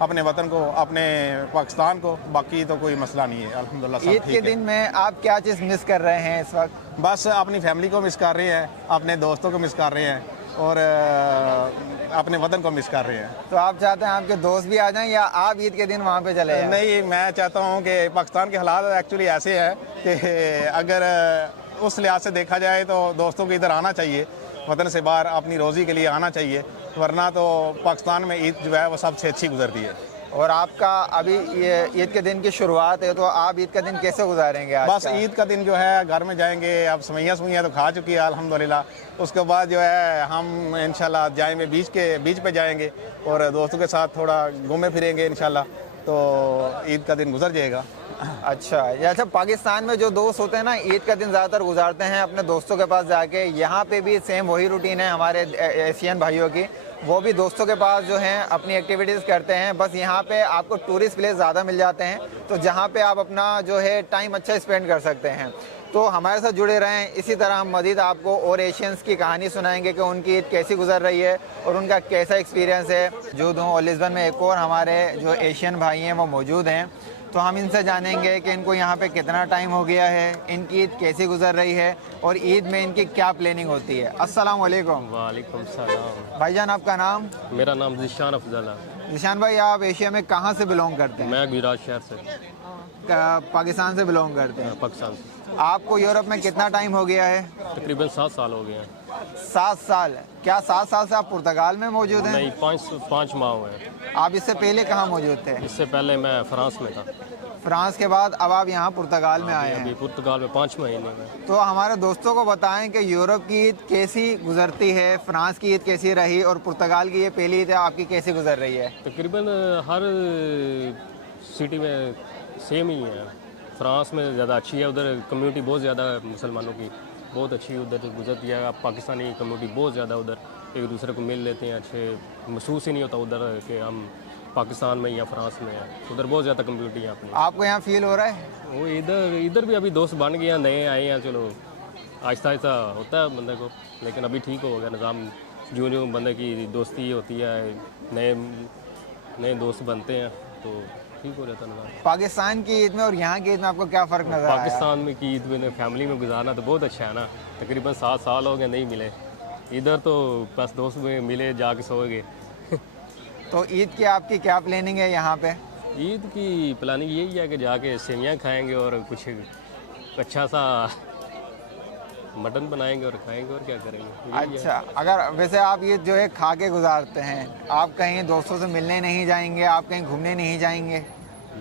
अपने वतन को, अपने पाकिस्तान को। बाकी तो कोई मसला नहीं है, अल्हम्दुलिल्लाह सब ईद ठीक के है। दिन में आप क्या चीज़ मिस कर रहे हैं इस वक्त? बस अपनी फैमिली को मिस कर रहे हैं, अपने दोस्तों को मिस कर रहे हैं और अपने वतन को मिस कर रहे हैं। तो आप चाहते हैं आपके दोस्त भी आ जाएं या आप ईद के दिन वहाँ पे चले जाएं? नहीं, मैं चाहता हूँ कि पाकिस्तान के हालात एक्चुअली ऐसे हैं कि अगर उस लिहाज से देखा जाए तो दोस्तों को इधर आना चाहिए, वतन से बाहर अपनी रोज़ी के लिए आना चाहिए, वरना तो पाकिस्तान में ईद जो है वो सबसे अच्छी गुजरती है। और आपका अभी ये ईद के दिन की शुरुआत है, तो आप ईद का दिन कैसे गुजारेंगे आज बस का? ईद का दिन जो है घर में जाएंगे, अब समैया तो खा चुकी है अल्हम्दुलिल्लाह। उसके बाद जो है हम इंशाल्लाह जाएंगे बीच पे जाएंगे और दोस्तों के साथ थोड़ा घूमे फिरेंगे इंशाल्लाह, तो ईद का दिन गुजर जाएगा। अच्छा, पाकिस्तान में जो दोस्त होते हैं ना, ईद का दिन ज़्यादातर गुजारते हैं अपने दोस्तों के पास जाके। यहाँ पे भी सेम वही रूटीन है हमारे एशियन भाइयों की, वो भी दोस्तों के पास जो हैं अपनी एक्टिविटीज़ करते हैं। बस यहाँ पे आपको टूरिस्ट प्लेस ज़्यादा मिल जाते हैं, तो जहाँ पे आप अपना जो है टाइम अच्छा स्पेंड कर सकते हैं। तो हमारे साथ जुड़े रहें, इसी तरह हम मज़ीद आपको और एशियंस की कहानी सुनाएंगे कि उनकी ईद कैसी गुजर रही है और उनका कैसा एक्सपीरियंस है। जो और लिस्बन में एक और हमारे जो एशियन भाई हैं वो मौजूद हैं, तो हम इनसे जानेंगे कि इनको यहाँ पे कितना टाइम हो गया है, इनकी ईद कैसी गुजर रही है और ईद में इनकी क्या प्लानिंग होती है। अस्सलाम वालेकुम। वालेकुम सलाम। भाईजान, आपका नाम? मेरा नाम ज़ीशान अफजल है। निशान भाई, आप एशिया में कहाँ से बिलोंग करते हैं? मैं गुजरात शहर से, पाकिस्तान से बिलोंग करते हैं। पाकिस्तान से। आपको यूरोप में कितना टाइम हो गया है? तकरीबन 7 साल हो गए हैं। 7 साल? क्या 7 साल से आप पुर्तगाल में मौजूद हैं? नहीं, 5 माह हुए हैं। आप इससे पहले कहाँ मौजूद थे? इससे पहले मैं फ्रांस में था। फ्रांस के बाद अब आप यहाँ पुर्तगाल में आए अभी हैं। पुर्तगाल में 5 महीने में। तो हमारे दोस्तों को बताएं कि यूरोप की ईद कैसी गुजरती है, फ्रांस की ईद कैसी रही और पुर्तगाल की ये पहली ईद है आपकी कैसी गुजर रही है? तकरीबन हर सिटी में सेम ही है। फ्रांस में ज़्यादा अच्छी है, उधर कम्युनिटी बहुत ज़्यादा है, मुसलमानों की बहुत अच्छी उधर गुजरती है। पाकिस्तानी कम्युनिटी बहुत ज़्यादा उधर एक दूसरे को मिल लेते हैं, अच्छे महसूस ही नहीं होता उधर कि हम पाकिस्तान में या फ्रांस में है। उधर बहुत ज़्यादा कम्युनिटी है अपनी। आपको यहाँ फील हो रहा है? वो इधर भी अभी दोस्त बन गए हैं, नए आए हैं, चलो आहिस्ता आहिस्ता होता है बंदे को, लेकिन अभी ठीक हो गया निज़ाम। जो जो बंदे की दोस्ती होती है, नए दोस्त बनते हैं तो ठीक हो जाता है निज़ाम। पाकिस्तान की ईद में और यहाँ की ईद में आपको क्या फ़र्क नज़र आया? पाकिस्तान में की ईद में फैमिली में गुजारना तो बहुत अच्छा है ना। तकरीबन 7 साल हो गए नहीं मिले, इधर तो बस दोस्त में मिले जाके सो गए। तो ईद की आपकी क्या प्लानिंग है यहाँ पे? ईद की प्लानिंग यही है कि जाके सेवियाँ खाएंगे और कुछ अच्छा सा मटन बनाएंगे और खाएंगे और क्या करेंगे। यही है। अच्छा, अगर वैसे आप ये जो है खा के गुजारते हैं, आप कहीं दोस्तों से मिलने नहीं जाएंगे, आप कहीं घूमने नहीं जाएंगे?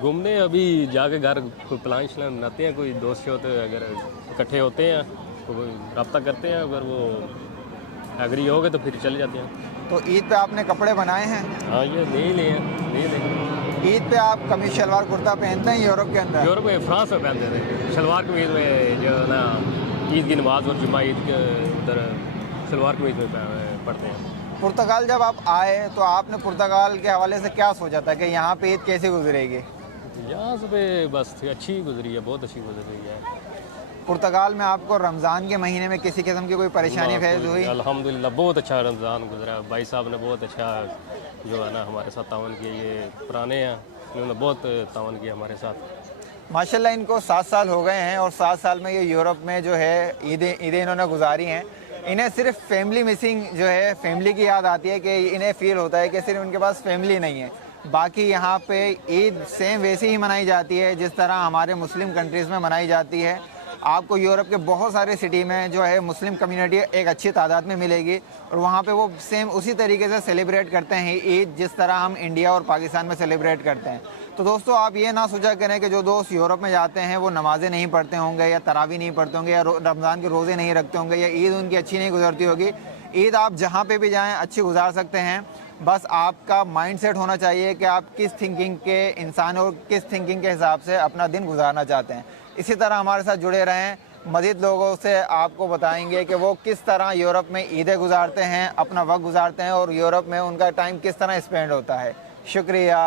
घूमने अभी जाके घर कोई प्लान श्लान बनाते हैं, कोई दोस्त होते हैं, अगर इकट्ठे होते हैं तो रब्ता करते हैं, अगर वो एग्री हो गए तो फिर चले जाते हैं। तो ईद पे आपने कपड़े बनाए हैं? हाँ, ये ले लें। ईद पे आप कमीज शलवार कुर्ता पहनते हैं यूरोप के अंदर? यूरोप में फ्रांस में पहनते थे शलवार कमीज में, जो है ना ईद की नमाज और जुम्मा ईद के उधर शलवार कमीज में पढ़ते हैं। पुर्तगाल जब आप आए तो आपने पुर्तगाल के हवाले से क्या सोचा था कि यहाँ पे ईद कैसे गुजरेगी? यहाँ से बस अच्छी गुजरी है, बहुत अच्छी गुजरी है। पुर्तगाल में आपको रमज़ान के महीने में किसी किस्म की कोई परेशानी फेस हुई? अल्हम्दुलिल्लाह बहुत अच्छा रमज़ान गुजरा। भाई साहब ने बहुत अच्छा जो है ना हमारे साथ तावन किया, ये पुराने हैं, उन्होंने बहुत तावन किया हमारे साथ। माशाल्लाह, इनको 7 साल हो गए हैं और 7 साल में ये यूरोप में जो है ईदें इन्होंने गुजारी हैं। इन्हें सिर्फ फैमिली मिसिंग जो है, फैमिली की याद आती है कि इन्हें फ़ील होता है कि सिर्फ उनके पास फैमिली नहीं है। बाकी यहाँ पे ईद सेम वैसी ही मनाई जाती है जिस तरह हमारे मुस्लिम कंट्रीज़ में मनाई जाती है। आपको यूरोप के बहुत सारे सिटी में जो है मुस्लिम कम्युनिटी एक अच्छी तादाद में मिलेगी और वहाँ पे वो सेम उसी तरीके से सेलिब्रेट करते हैं ईद जिस तरह हम इंडिया और पाकिस्तान में सेलिब्रेट करते हैं। तो दोस्तों, आप ये ना सोचा करें कि जो दोस्त यूरोप में जाते हैं वो नमाज़ें नहीं पढ़ते होंगे या तरावी नहीं पढ़ते होंगे या रमज़ान के रोज़े नहीं रखते होंगे या ईद उनकी अच्छी नहीं गुजरती होगी। ईद आप जहाँ पे भी जाएं अच्छी गुजार सकते हैं। बस आपका माइंडसेट होना चाहिए कि आप किस थिंकिंग के इंसान और किस थिंकिंग के हिसाब से अपना दिन गुजारना चाहते हैं। इसी तरह हमारे साथ जुड़े रहें, मज़ीद लोगों से आपको बताएंगे कि वो किस तरह यूरोप में ईदें गुजारते हैं, अपना वक्त गुजारते हैं और यूरोप में उनका टाइम किस तरह स्पेंड होता है। शुक्रिया।